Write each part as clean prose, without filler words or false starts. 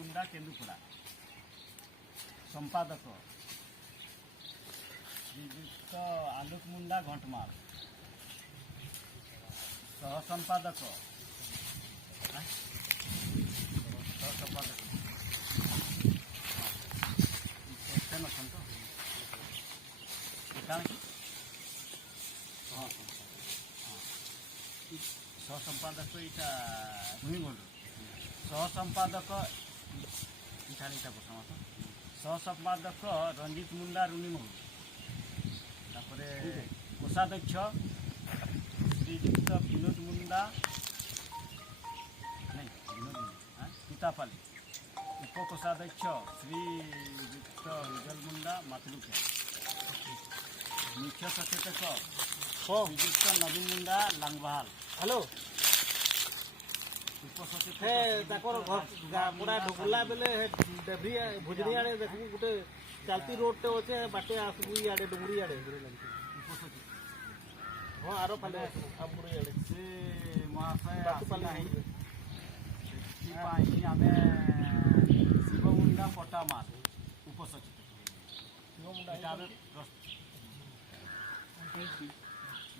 मुंडा केन्दुपड़ा संपादक श्रीजुक्त आलोक मुंडा घंटमाल सह संपादक सह संपादक इटा भूमिगंड सह संपादक सह संपादक रंजित मुंडा रुणीमहू कोषाध्यक्ष श्रीजुक्त विनोद मुंडा पितापाली उपकोषाध्यक्ष श्रीजुक्त उज्जवल मुंडा मातलुकिया मुख्य सचेतक श्रीजुक्त नवीन मुंडा लांगबाहाल हेलो पूरा ढोकला बेले भुजरी आड़े देखू गोटे चालती रोड टे अच्छे बाटे आसबू इे डुंगरी आड़े हाँ आरो पाले आमपुरी आड़े से महाशय आम शिव मुंडा पटामाल उपसचिव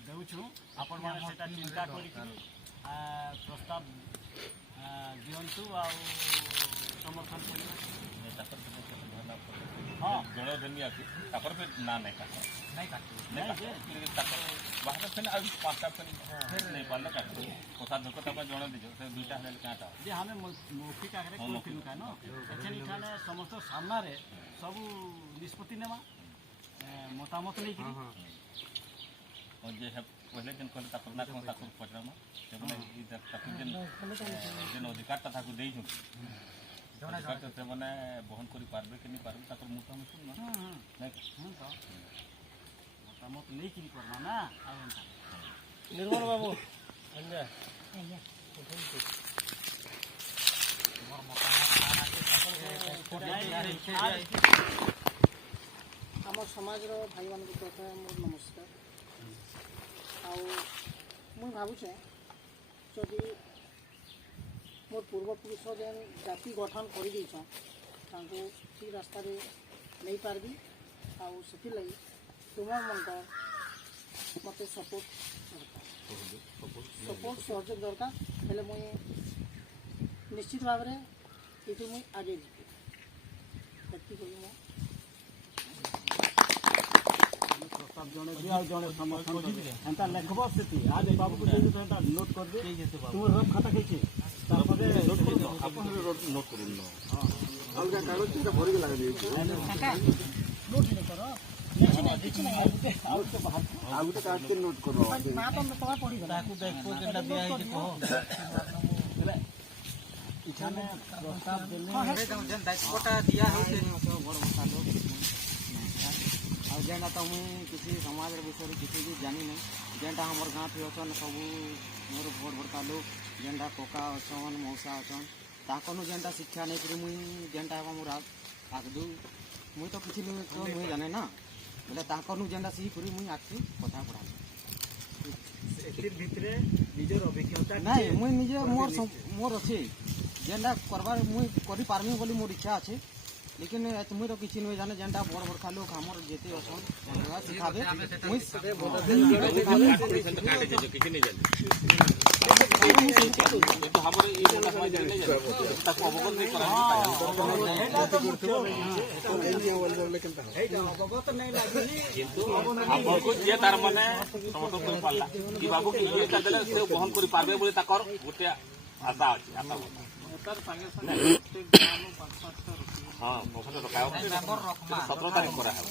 देउछु आपण माने सेटा चिंता करी प्रस्ताव दिंतु आ समर्थन हाँ जड़ देमी आके तापर पे ना नहीं काट बाहर से आज पांचटा फिर नहीं पारला काट कोसा धोको तापर जण दिजो से दुईटा हेल काटा जे हमें मौखिक आगे कोथिनु कानो एछन इठाने समस्त सामना रे सब निष्पत्ति नेमा मतामत नहीं कि और जे है पहले दिन कहले तापर ना कोन तापर पटरामा से माने ई तापर दिन अधिकार था को देई छु अधिकार से माने बहन करि पारबे कि नहीं पारबे तापर मतामत सुन ना नहीं मतामत नहीं कि करना ना निर्मल बाबू अंजा आम समाज भाई मान प्रथम मोर नमस्कार मुझे भावुचे जदि मोर पूर्वपुरुष जेन जाति गठन कर ठीक रास्ता नहीं पार्बी आउे तुम मन मत सपोर्ट सहयोग दरकार हेले मुई निश्चित भाव में ये मुई आगे जीवी प्रस्ताव जड़े जड़े समर्थन एंता लेखब स्थिति आज बाबू को नोट कर दे तुम रफ खाता कही नोट करू अलग कागज भरी लगे नोट नहीं करो आगे कागज के नोट करो ना तो तुम्हें पड़ी इठाने प्रस्ताव देले दिया जेनटा तो मुझे किसी समाज विषय किसी भी जानी नहीं जेनटा हमार गाँव थी अच्छन सब मोर भोट भरता लोग जेनटा कोका अच्छन मौसा अच्छन ताकनु जेनटा शिक्षा नहीं करी मुई जेनटा है मोर आगदू मुई तो किसी नहीं तो मुई जाने ना बोले ताकनु जेनटा सीखी करी मुई आखी कथा पढ़ा भितरे निजर अभिज्ञता नहीं मुई निजे मोर अच्छे जेनटा करबार मुई करी पारमी बोली मोर इच्छा अच्छे लेकिन मुई तो किसी नहीं जाने जेनटा बड़ बड़का लोग हमर जेते अछन सिखाबे मुई किसी नहीं जाने तो हमर ई मोटा समाज नहीं जाने ताको अवगत नहीं करा अवगत नहीं लगी किंतु हमको जे तार माने समस्त कर पाला कि बाबू की ये कर देले से बहन करि पारबे बोले ताकर गोटे आशा अछि आशा तार संगे संगे हाँ मुखत डकाय 17 तारीख करा है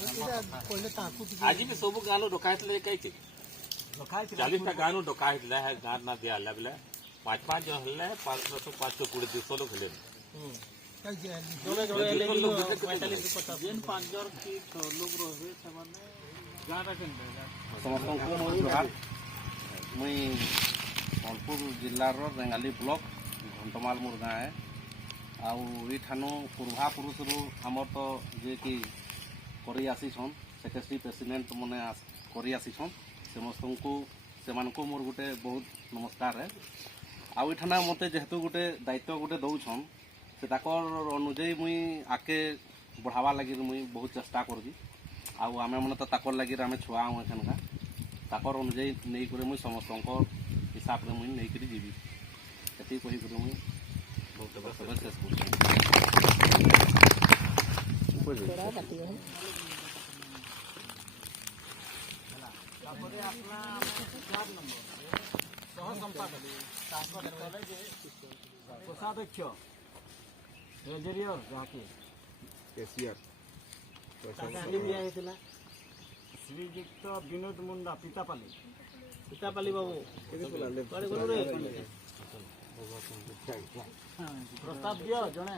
आज भी सब गालो डकायत ले कई 40टा गानो डकायत ले है गान ना दिया लेबले 5-5 जो हल्ले 500 पूरे 200 लोग हल्ले जोड़े जोड़े लोग जेन 5 जन की लोग रहे समान गाना केन समस्त को मुई सोनपुर जिल्लार रेंगाली ब्लॉक घंटमाल मोर गाँ है आठानु पूर्वा पुरुष आमर तो जे कि करी आसीछन सेक्रेटरी प्रेसिडेंट मैंने करी आसीछन समस्त को से मोर गोटे बहुत नमस्कार है आठाना मत जेहेतु गोटे दायित्व गोटे दौन से ताकर अनुजाई मुई आके बढ़ावा लगी मुई बहुत चेष्टा करूँ आउ आमे मैंने तो ताकर लगी आम छुआ हूँ एखनका ताकर अनुजाई नहीं कर मुई समस्त हिसाब से मुई नहीं कर जीवी ये कहीकर मुई बहुत शेष कोषाध्यक्ष ट्रेजरियर जहाँकि श्रीजुक्त विनोद मुंडा पितापाली बाबू प्रस्ताव दियो जड़े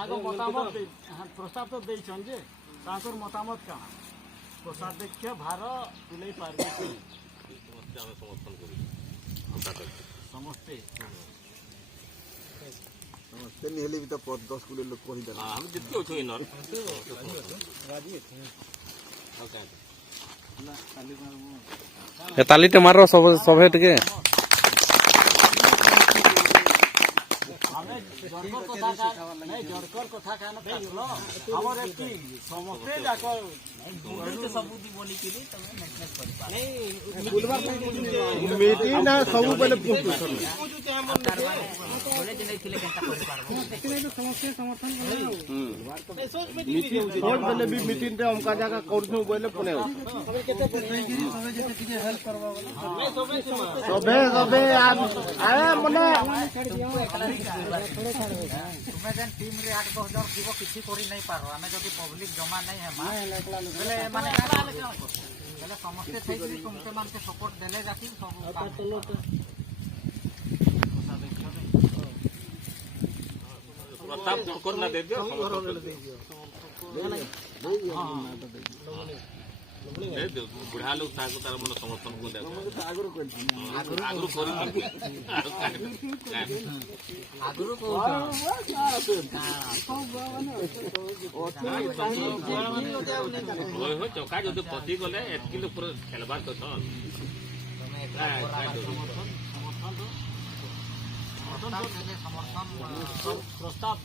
आग मतामत प्रस्ताव तो देछन जे तांकर मतामत का कोषाध्यक्ष भार तुले पारबे समस्ते नहीं हेले भी तो 10 किलो लोग कही देना हम जितके होछो इनर तालीटे मारो सब टे जड़कर कथा कान देखलो हमर एती समस्ते जाक सब बोली के तमे नेटनेस करि पा नहीं मीटिंग ना सब पहले पूछ बोले जे नहीं थिले केनता करि पारबो लेकिन तो समस्या समर्थन मीटिंग छोड़ पहले भी मीटिंग रे हमका जाका करछु बोले पने सबे केते सबे जे किछे हेल्प करबा नहीं सबे आए मने तुम्हें जेन टीम रे 8-10 जन जीव किछि करि नहीं पारो हमें जदी पब्लिक जमा नहीं है बोले माने बोले समस्ते થઈ कि तुमसे मान के सपोर्ट देले जाती सब प्रताप जोकर ना दे दियो दे दो बुढ़ा लोग ताको तार मन समर्थन को दे आगुरु करी आगुरु को हो चौका जदि पति गले एतकी लोग पूरा खेलबार तो छन प्रस्ताव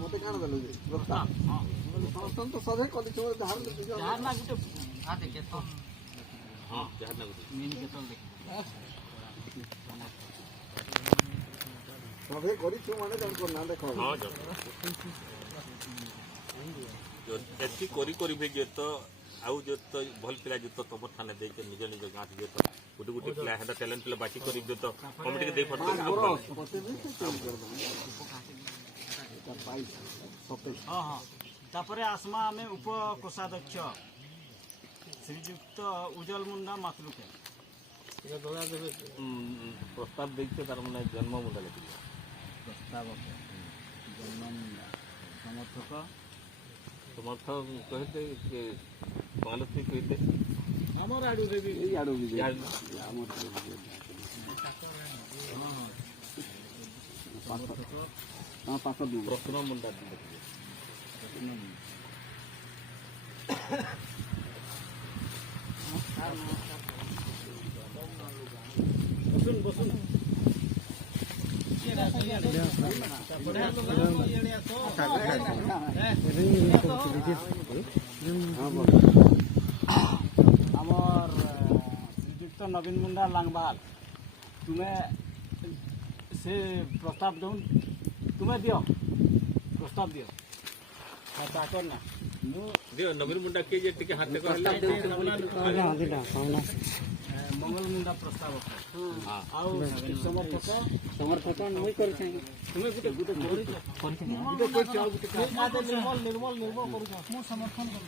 मते कान दलु प्रस्ताव समर्थन तो सधे कली छोड़ धार यार ना गुटे आ देखे तो हां याद ना गुटे मीन के तो देख सधे करी छु माने जन को ना देखो हां जो एतकी कोरी भेजे तो आउ जो तो भल पिला जो तो तमर थाने दे के निज निज गांठ जे तो गुटे पिला हेदा टैलेंट पिला बाकी करी दे तो कमिटी के दे पड़तो हाँ हाँ तापरे आसमा में उप कोषाध्यक्ष श्रीजुक्त उज्जवल मुंडा मातलुके प्रस्ताव देखते तार माने जन्म मुंडा लेखि प्रस्ताव जन्म मुंडा समर्थक कहते कि पॉलिसी कहते हमर आडू रे भी आडो भी हां पास दू प्रश्न मुंडा बसुन आमर श्रीजुक्त नवीन मुंडा लांगबाल तुम्हें से प्रस्ताव दौन तुम्हें दियो प्रस्ताव दियो कर ना दियो नवीन मुंडा के जे टिके हाथ को मंगल मुंडा प्रस्ताव आउ समर्थक नहीं कर तुम्हें गुटे गुटे निर्मल करू मु समर्थन करू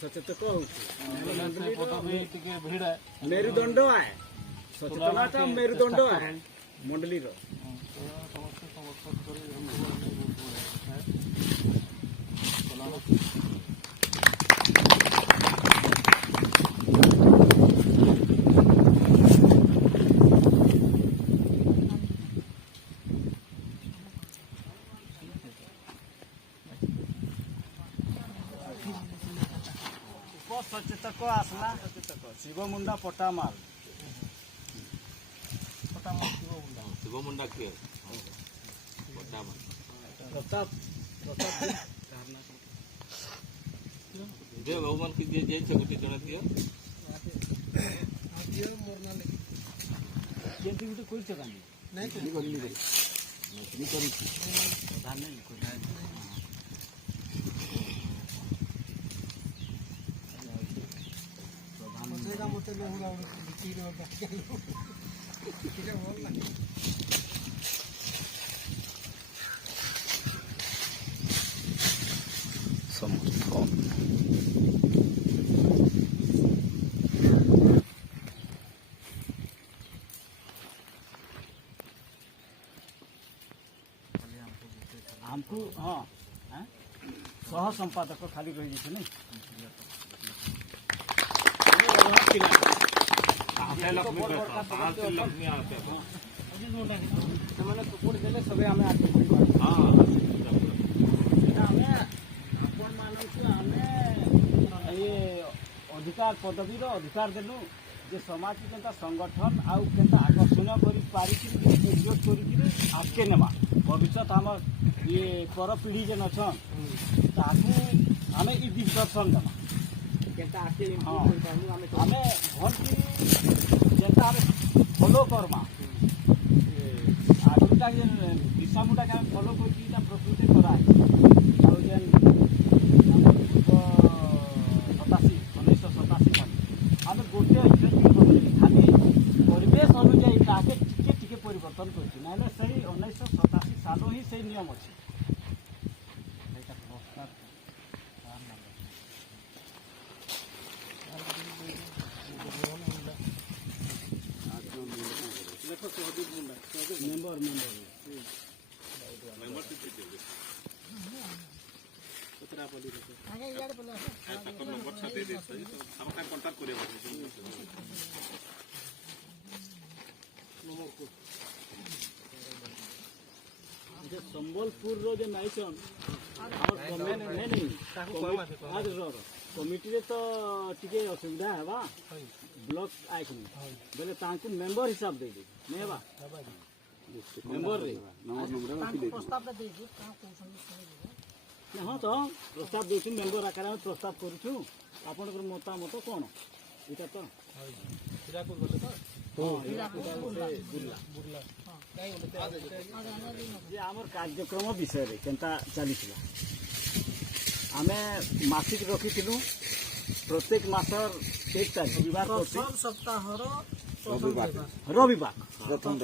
सचेतक मेरुदंड आए सचेतना मेरुदंड आए मंडली ସଚେତକ ଆସିଲା ଶିବ ମୁଣ୍ଡା ପଟାମାଲ ଶିବ ମୁଣ୍ଡା କିଏ ଦିଅ ଭଗବାନ କି ଯିଏ ଯାଇଛ ଗୋଟେ ଜଣେ ଦିଅ କେମିତି ଗୋଟେ କରିଛ କାଲି हमको हाँ सह संपादक खाली रही जाए नहीं सबे आम अधिकार पदवी अधिकार देलु जे समाज के संगठन आउ के आकर्षण करके नेमा भविष्य आम ये पर पीढ़ी जेन अच्छन ताकू आम ई दिग्दर्शन देमा आम भल जेनता फॉलो करमा आगुटा जेन दिशामुटा के फॉलो करके प्रकृति कराए और जेन 1987 आम गोटे खाली परिवेश अनुजाई ताके टिके परिवर्तन करछि ना से 1987 साल ही से नियम अच्छे संबलपुर जो नाइसन कमिटी तो टिके असुविधा है ब्लॉक आइकन बोले तांकु मेंबर हिसाब दे दे नहीं बा मेंबर रे प्रस्ताव दे दे हाँ तो प्रस्ताव देछि मेंबर आकार में प्रस्ताव करूछु आपन मतामत कौन इटा तो आमर कार्यक्रम विषय रे केनता चली आमे मासिक रखिथिलु प्रत्येक मासर 1 तारीख रविवार सप्ताह रविवार प्रथम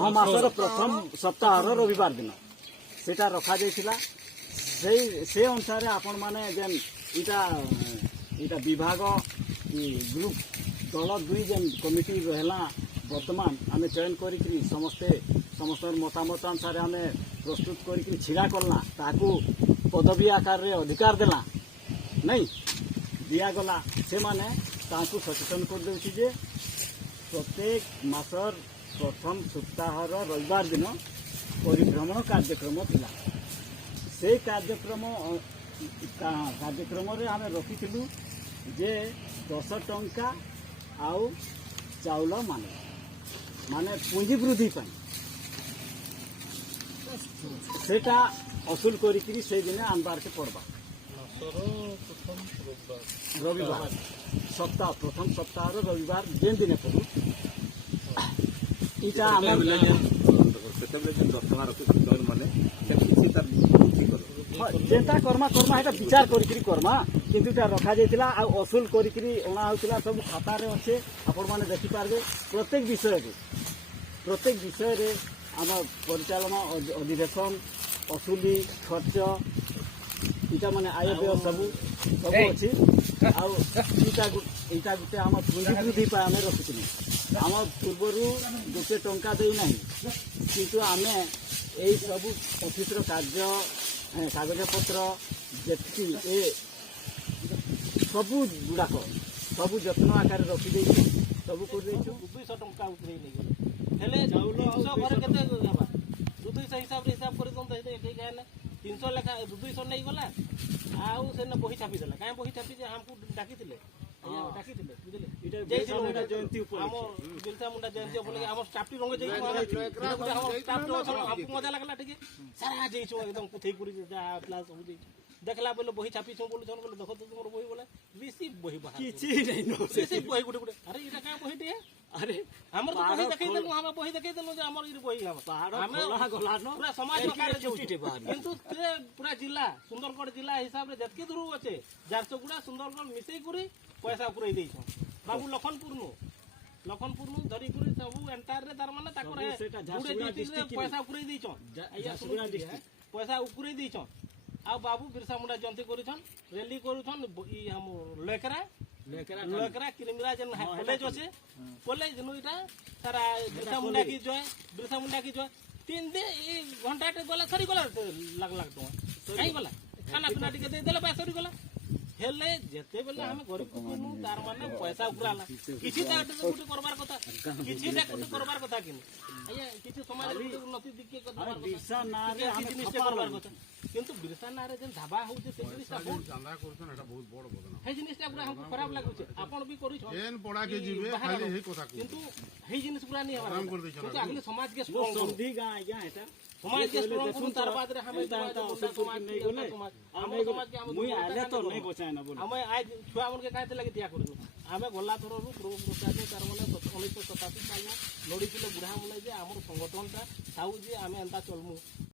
हाँ मासर प्रथम सप्ताह रविवार दिन सेटा रखा जाइथिला से अनुसार आपण माने जेन इटा विभाग ग्रुप दल दुई जेन कमिटी रहला वर्तमान आमे चयन करी समस्त मतामत अनुसार आमे प्रस्तुत करी छिड़ा करला ताकू पदवी आकार रे अधिकार देला नहीं दिया गला से माने ताकू सचेतन कर देउछि जे प्रत्येक मासर प्रथम सप्ताह रविवार दिन परिभ्रमण कार्यक्रम थिला से कार्यक्रम रे आमे रखिथिलु जे 10 टंका आउ चाउल माने पूंजी वृद्धि पाई सेटा असूल करी से दिन आनबार के पड़वा रविवार सप्ताह प्रथम सप्ताह रविवार जेन दिन पड़ू इटा जेनता कर्मा एटा विचार करी कर्मा किंतु रखा जाइतिला आ असूल करी अणा होतिला सब खाता रे अच्छे आपण माने देखि पारबे प्रत्येक विषय रे आम परिचालन अधिवेशन असूली खर्च इटा माने आय व्यय सब अच्छी आईटा गोटे आम पुंजी वृद्धि आम रखी आम पूर्वर गोटे टंका दे ना किंतु आमे यही सब ऑफिस कार्य କାଗଜପତ୍ର ଯେତିକି ଏ ସବୁ ଗୁଡ଼ାକ ସବୁ ଯତ୍ନ ଆକାରରେ ରଖିଦେଇଛୁ, ସବୁ କରିଦେଇଛୁ। 200 ଟଙ୍କା ଉପରେ ନେଇଗଲେ ହେଲେ 300 ଘରେ କେତେ ହେବା 200 ହିସାବ କରିଦିଅନ୍ତୁ ଠିକ୍ ହେ ନା 300 ଲେଖା 200 ନେଇଗଲା ଆଉ ସେଦିନ ବହି ଛାପିଦେଲା କାହିଁ ବହି ଛାପି ଯେ ଆମକୁ ଡାକିଥିଲେ ଡାକିଥିଲେ ବୁଝିଲେ ଯାଇଥିଲୁ ଆମ ବିରସା ମୁଣ୍ଡା ଜୟନ୍ତୀ ଉପଲକ୍ଷେ ଆମ ଷ୍ଟାଫଟି ରଙ୍ଗ ଯାଇଛୁ ଆମ ଷ୍ଟାଫ ଆମକୁ ମଜା ଲାଗିଲା ଟିକେ ସାରା ଯାଇଛୁ ଏକଦମ କୁଥେଇ କରି ଯାହା ପ୍ଲାସ୍ ସବୁ ଯାଇଛୁ देखला बोले बही छापी छो बोलछन बोले देखो तो तुमर बही बोले बेसी बही बाहर କିଛି ନାହିଁ बेसी बही गुटे गुटे अरे इटा का बही दे अरे हमर तो बही देखै देलु हम बही देखै देलु जे हमर इ बही हम हमें गला न पूरा समाज प्रकार छुटी किंतु ते पूरा जिला सुंदरगढ़ जिला हिसाब रे जतके दूर अछि झारसुगुड़ा सुंदरगढ़ मिसै करी पैसा पुरै दै छ बाबू लखनपुर नु धरी करी सब एंटायर रे तार माने ताकर गुडे डिस्ट्रिक्ट पैसा पुरै दै छ झारसुगुड़ा डिस्ट्रिक्ट पैसा पुरै दै छ आ बाबू बिरसा मुंडा जयंती करूछन रैली करूछन इ हम लेकरा किरमिरा जन कॉलेज अछि कॉलेज नु इटा सारा बिरसा मुंडा की जय 3 दिन इ घंटा टे गला सरी गला लाख तो काई गला खाना पीना टिके दे देले पैसा सरी गला हेले जेते बेले हम गरीब कुनु तार माने पैसा उकराला किछि ताटे गुटे करबार कथा किछि ता गुटे करबार कथा किन आया किछि समाज उन्नति दिके करबार बिरसा नारे हम करबार कथा किंतु बिरसा नारे जेन धाबा होउचे से जिनिसटा चांदा करछन एटा बहुत बड़ बदना हे जिनिसटा पूरा हमको खराब लागुचे आपण भी करू छ जेन पड़ा के जीवे खाली हे कथा किंतु हे जिनिस पूरा नहीं आराम कर दै छ तो अगले समाज के स्ट्रांग समझी गा आज्ञा एटा समाज के स्ट्रांग करू तार बाद रे हमें समाज नहीं गले समाज के हम मुई आले तो नहीं बचाए ना बोल हमें आज छुआ मन के काहे लगे दिया करू हमें गल्ला थरो रु प्रभु प्रसाद तार माने 1987 साल में लड़ी किलो बुढ़ा मन जे हमर संगठन ता साउ जे हमें एंता चलमु